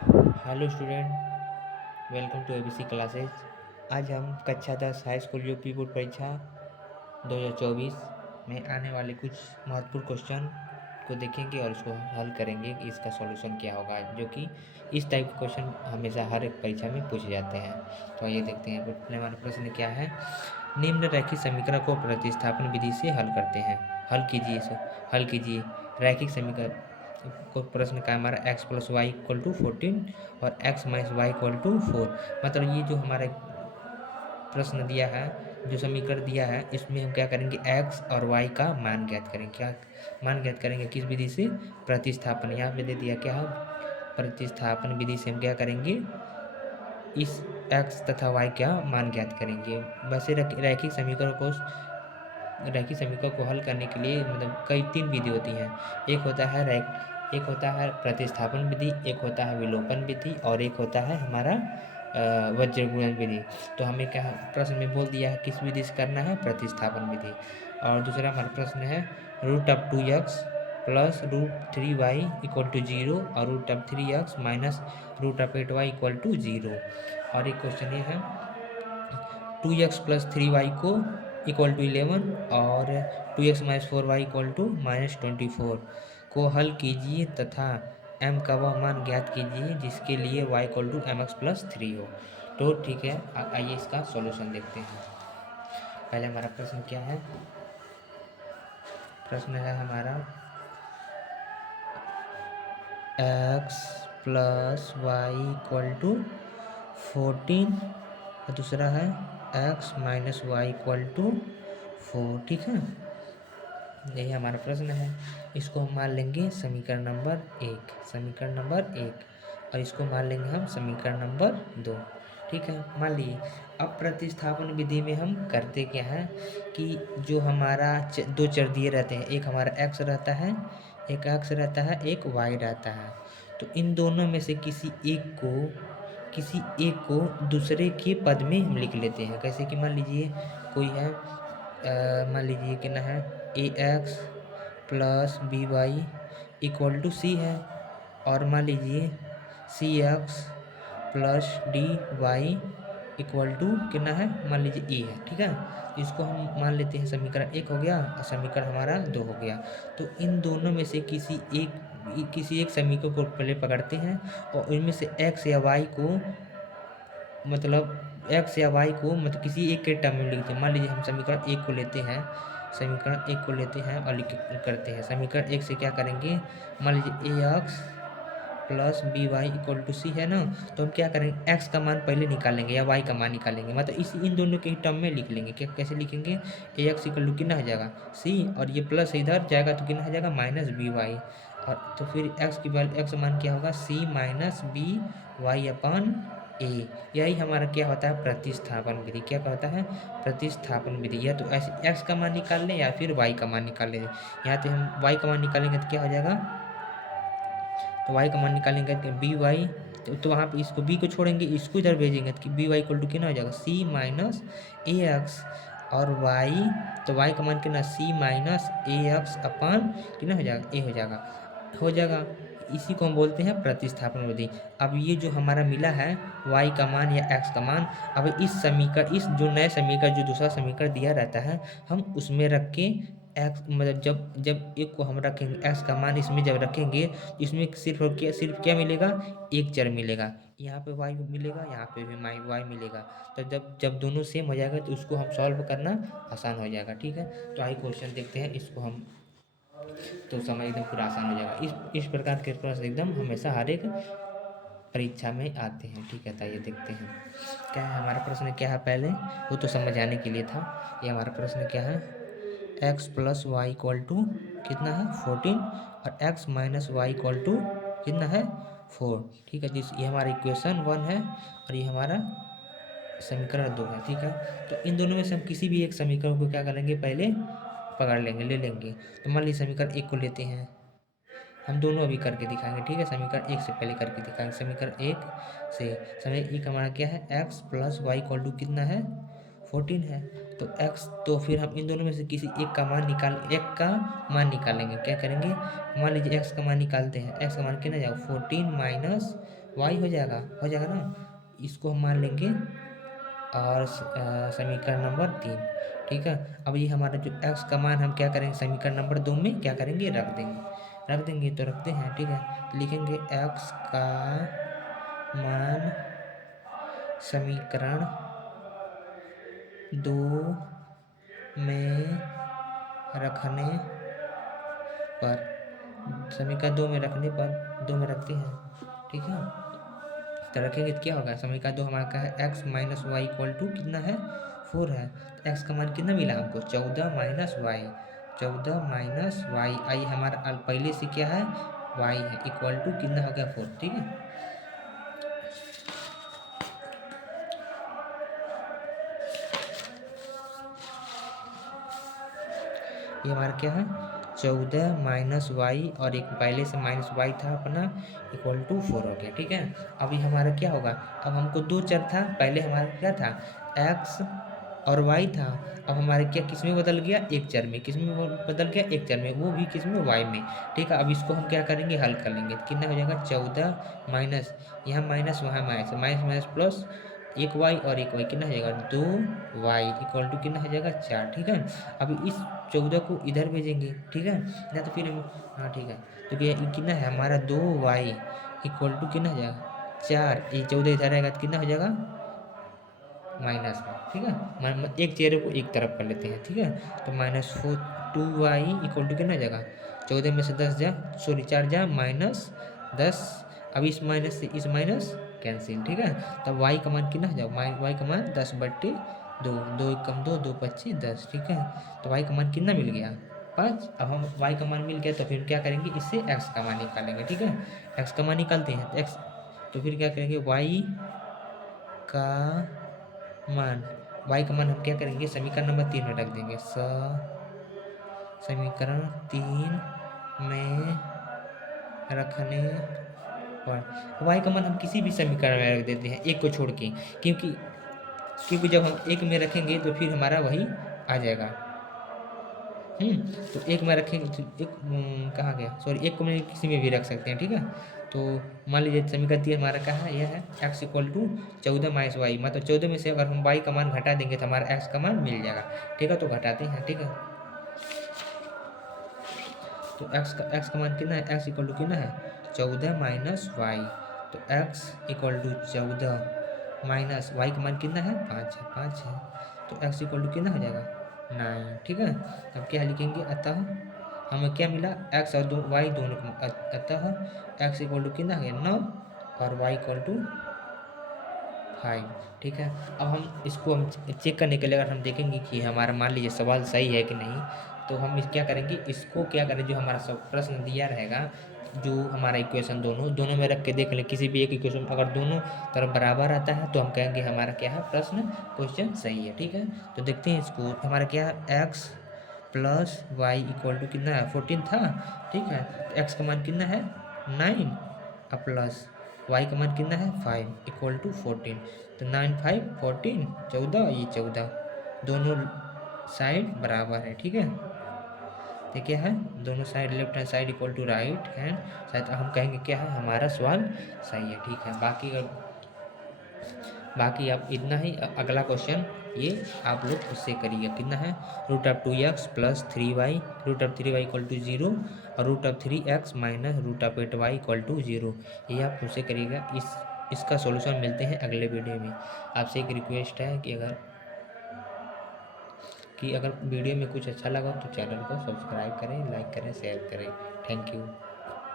Hello student, welcome to ABC classes. आज हम कक्षा 10 हाई स्कूल यूपी बोर्ड परीक्षा 2024 में आने वाले कुछ महत्वपूर्ण क्वेश्चन को देखेंगे और उसको हल करेंगे कि इसका सॉल्यूशन क्या होगा, जो कि इस टाइप के क्वेश्चन हमेशा हर एक परीक्षा में पूछे जाते हैं। तो आइए देखते हैं पहले हमारा प्रश्न क्या है। निम्न रैखिक समीकरण को प्रतिस्थापन विधि से हल करते हैं। हल कीजिए। रैखिक समीकरण को प्रश्न का हमारा x plus Y equal to 14 और x minus Y equal to 4। मतलब ये जो हमारा प्रश्न दिया है, जो समीकरण दिया है, इसमें हम क्या करेंगे, x और y का मान ज्ञात करेंगे। क्या मान ज्ञात करेंगे? किस विधि से? प्रतिस्थापन। यहाँ पे दे दिया क्या है, प्रतिस्थापन विधि से हम क्या करेंगे, इस x तथा y का मान ज्ञात करेंगे। वैसे रैखिक समीकरण को हल करने के लिए मतलब कई 3 विधि होती हैं। एक होता है प्रतिस्थापन विधि, एक होता है विलोपन विधि और एक होता है हमारा वज्र गुणन विधि। तो हमें क्या प्रश्न में बोल दिया है किस विधि से करना है, प्रतिस्थापन विधि। और दूसरा हमारा प्रश्न है √2x plus √3y equal to 0 और √3x minus √8y equal to 0। और एक क्वेश्चन ये है 2x प्लस 3y को इक्वल टू 11 और 2x minus 4y equal to minus 24 को हल कीजिए तथा m का वह मान ज्ञात कीजिए जिसके लिए y equal to mx plus 3 हो। तो ठीक है, आइए इसका सॉल्यूशन देखते हैं। पहले हमारा प्रश्न क्या है, प्रश्न है हमारा x plus Y equal to 14 और दूसरा है x minus Y equal to 4। ठीक है, यही हमारा प्रश्न है। इसको हम मान लेंगे समीकरण नंबर 1 और इसको मान लेंगे हम समीकरण नंबर 2। ठीक है, मान लिए। अब प्रतिस्थापन विधि में हम करते क्या है कि जो हमारा दो चर दिए रहते हैं, एक हमारा x रहता है, एक y रहता है। तो इन दोनों में से किसी एक को दूसरे के पद में हम लिख लेते हैं। कैसे कि मान लीजिए कोई है, मान लीजिए कि ना है ax plus B Y equal to C है, और मान लीजिए C X plus D Y equal to कितना है, मान लीजिए ई है। ठीक है, तो इसको हम मान लेते हैं समीकरण 1 हो गया और समीकरण हमारा 2 हो गया। तो इन दोनों में से किसी एक समीकरण को पहले पकड़ते हैं और इनमें से x या y को मतलब किसी एक के टर्म में लिखते हैं। मान लीजिए हम समीकरण 1 को लेते हैं और लिख करते हैं। समीकरण 1 से क्या करेंगे, मान लीजिए A X plus B Y equal to C है ना, तो हम क्या करेंगे, एक्स का मान पहले निकालेंगे या वाई का मान निकालेंगे, मतलब इन दोनों के ही टर्म में लिख लेंगे। क्या कैसे लिखेंगे, ए एक्स इक्वल टू कितना हो जाएगा सी, और ये प्लस इधर जाएगा तो कितना हो जाएगा माइनस बी वाई। और तो फिर एक्स का मान क्या होगा, सी माइनस बी वाई अपॉन ए। यही हमारा क्या होता है, प्रतिस्थापन विधि। क्या होता है, प्रतिस्थापन विधि। या तो ऐसे एक्स का मान निकाल लें या फिर वाई का मान निकाल लें। यहाँ पे हम वाई का मान निकालेंगे तो क्या हो जाएगा, तो वाई का मान निकालेंगे तो बी वाई, तो वहाँ पे इसको बी को छोड़ेंगे, इसको इधर भेजेंगे तो बी वाई इक्वल टू कितना हो जाएगा, सी माइनस ए एक्स। और वाई, तो वाई का मान कितना, सी माइनस ए एक्स अपॉन कितना हो जाएगा, ए हो जाएगा। इसी को हम बोलते हैं प्रतिस्थापन विधि। अब ये जो हमारा मिला है y का मान या x का मान, अब इस जो नए समीकरण, जो दूसरा समीकरण दिया रहता है, हम उसमें रख के x, मतलब जब एक को हम रखेंगे x का मान, इसमें जब रखेंगे तो इसमें सिर्फ क्या मिलेगा, एक चर मिलेगा। यहाँ पे y मिलेगा, यहाँ पे भी y मिलेगा। तो जब दोनों सेम हो जाएगा तो उसको हम सॉल्व करना आसान हो जाएगा। ठीक है, तो आइए क्वेश्चन देखते हैं, इसको हम तो समझ एकदम पूरा आसान हो जाएगा। इस प्रकार के प्रश्न एकदम हमेशा हर एक परीक्षा में आते हैं। ठीक है, तो आइए देखते हैं क्या है हमारा प्रश्न। क्या है, पहले वो तो समझ आने के लिए था। ये हमारा प्रश्न क्या है, x plus Y equal to कितना है 14 और x minus Y equal to कितना है 4। ठीक है, ये हमारा इक्वेशन 1 है और ये हमारा समीकरण 2 है। ठीक है, तो इन दोनों में से हम किसी भी एक समीकरण को क्या करेंगे, पहले पकड़ लेंगे, ले लेंगे। तो मान लीजिए समीकरण 1 को लेते हैं, हम दोनों अभी करके दिखाएंगे। ठीक है, समीकरण 1 से पहले करके दिखाएंगे। समीकरण 1 से, समीकरण 1 हमारा क्या है, x plus Y equal to कितना है 14 है। तो x, तो फिर हम इन दोनों में से किसी एक का मान निकालेंगे। क्या करेंगे, मान लीजिए x का मान निकालते हैं, x का मान कितना जाएगा 14 माइनस वाई हो जाएगा ना। इसको हम मान लेंगे और समीकरण नंबर 3। ठीक है, अब ये हमारा जो x का मान हम क्या करेंगे, समीकरण नंबर 2 में क्या करेंगे, रख देंगे। तो रखते हैं, ठीक है। तो लिखेंगे x का मान समीकरण 2 में रखने पर, समीकरण 2 में रखते हैं। ठीक है, तो रखेंगे तो क्या होगा, समीकरण 2 हमारा क्या है, x minus Y equal to कितना है 4 है। तो x का मान कितना मिला हमको 14 माइनस वाई, आई हमारा पहले से क्या है y है, इक्वल टू कितना हो गया 4। ठीक है, ये हमारा क्या है 14 माइनस वाई, और एक पहले से माइनस वाई था अपना, इक्वल टू 4 हो गया। ठीक है, अब ये हमारा क्या होगा, अब हमको दो चर था, पहले हमारा क्या था x और y था, अब हमारे क्या किस में बदल गया, एक चर में। किस में बदल गया, एक चर में, वो भी किस में, y में। ठीक है, अब इसको हम क्या करेंगे, हल कर लेंगे। कितना हो जाएगा 14 माइनस, यहाँ माइनस वहाँ माइनस, माइनस प्लस, एक y और एक y, कितना हो जाएगा 2y, इक्वल टू कितना हो जाएगा 4। ठीक है, अब इस 14 को इधर भेजेंगे। ठीक है ना, तो फिर हाँ ठीक है, तो क्या कितना है हमारा 2y इक्वल टू कितना हो जाएगा 4, ये 14 इधर आएगा तो कितना हो जाएगा माइनस में। ठीक है, एक चेहरे को एक तरफ कर लेते हैं। ठीक है, तो माइनस 2y इक्वल टू कितना हो जाएगा 14 में से 10 जा, सॉरी 4 जा माइनस 10, अब इस माइनस से इस माइनस कैंसिल। ठीक है, तब y का मान कितना हो जाएगा, y का मान 10/2, 2 एक कम 2, 2 25 10। ठीक है, तो y का मान कितना मिल गया 5। अब हम y का मान मिल गया तो फिर क्या करेंगे, इससे x का मान निकालेंगे। ठीक है, x का मान निकालते हैं तो x, तो फिर क्या करेंगे y का मान, y का मान हम क्या करेंगे, समीकरण नंबर 3 में रख देंगे। समीकरण 3 में रखने पर y का मान हम किसी भी समीकरण में रख देते हैं, एक को छोड़ के, क्योंकि जब हम एक में रखेंगे तो फिर हमारा वही आ जाएगा। तो एक में रखेंगे तो एक कहाँ गया, सॉरी, एक को में किसी में भी रख सकते हैं। ठीक है, तो मान लीजिए समीकरण 3 हमारा कहाँ है, यह है x equal to 14 minus Y, मतलब 14 में से अगर हम y का मान घटा देंगे तो हमारा x का मान मिल जाएगा। ठीक है, तो घटाते हैं। ठीक है, तो x का मान कितना है, x इक्वल टू कितना है 14 माइनस वाई, तो x equal to 14 minus Y का मान कितना है 5 है, तो x इक्वल टू कितना हो जाएगा 9। ठीक है, अब क्या लिखेंगे, अतः हमें क्या मिला, x और y दोनों को, अतः x इक्वल टू कितना है 9 और y इक्वल टू 5। ठीक है, अब हम इसको हम चेक करने के लिए अगर हम देखेंगे कि हमारा मान लीजिए सवाल सही है कि नहीं, तो हम क्या करेंगे, इसको क्या करें, जो हमारा सब प्रश्न दिया रहेगा, जो हमारा इक्वेशन दोनों में रख के देख लें, किसी भी एक इक्वेशन अगर दोनों तरफ बराबर आता है तो हम कहेंगे हमारा क्या है, क्वेश्चन सही है। ठीक है, तो देखते हैं इसको, हमारा क्या है x plus Y equal to कितना है 14 था। ठीक है, तो x का मान कितना है 9 और प्लस y का मान कितना है 5 इक्वल टू 14, तो 9 5 14 14, ये 14, दोनों साइड बराबर है। ठीक है, तो क्या है, दोनों side left hand side equal to right hand side, हम कहेंगे क्या है, हमारा सवाल सही है। ठीक है, बाकी आप इतना ही, अगला क्वेश्चन ये आप लोग उससे करिए। कितना है, √2x plus 3y, √3y equal to 0, और √3x minus √8y equal to 0, ये आप उससे करिएगा। इसका सॉल्यूशन मिलते हैं अगले वीडियो में। आपसे एक रिक्वेस्ट है कि अगर वीडियो में कुछ अच्छा लगा तो चैनल को सब्सक्राइब करें, लाइक करें, शेयर करें। Thank you.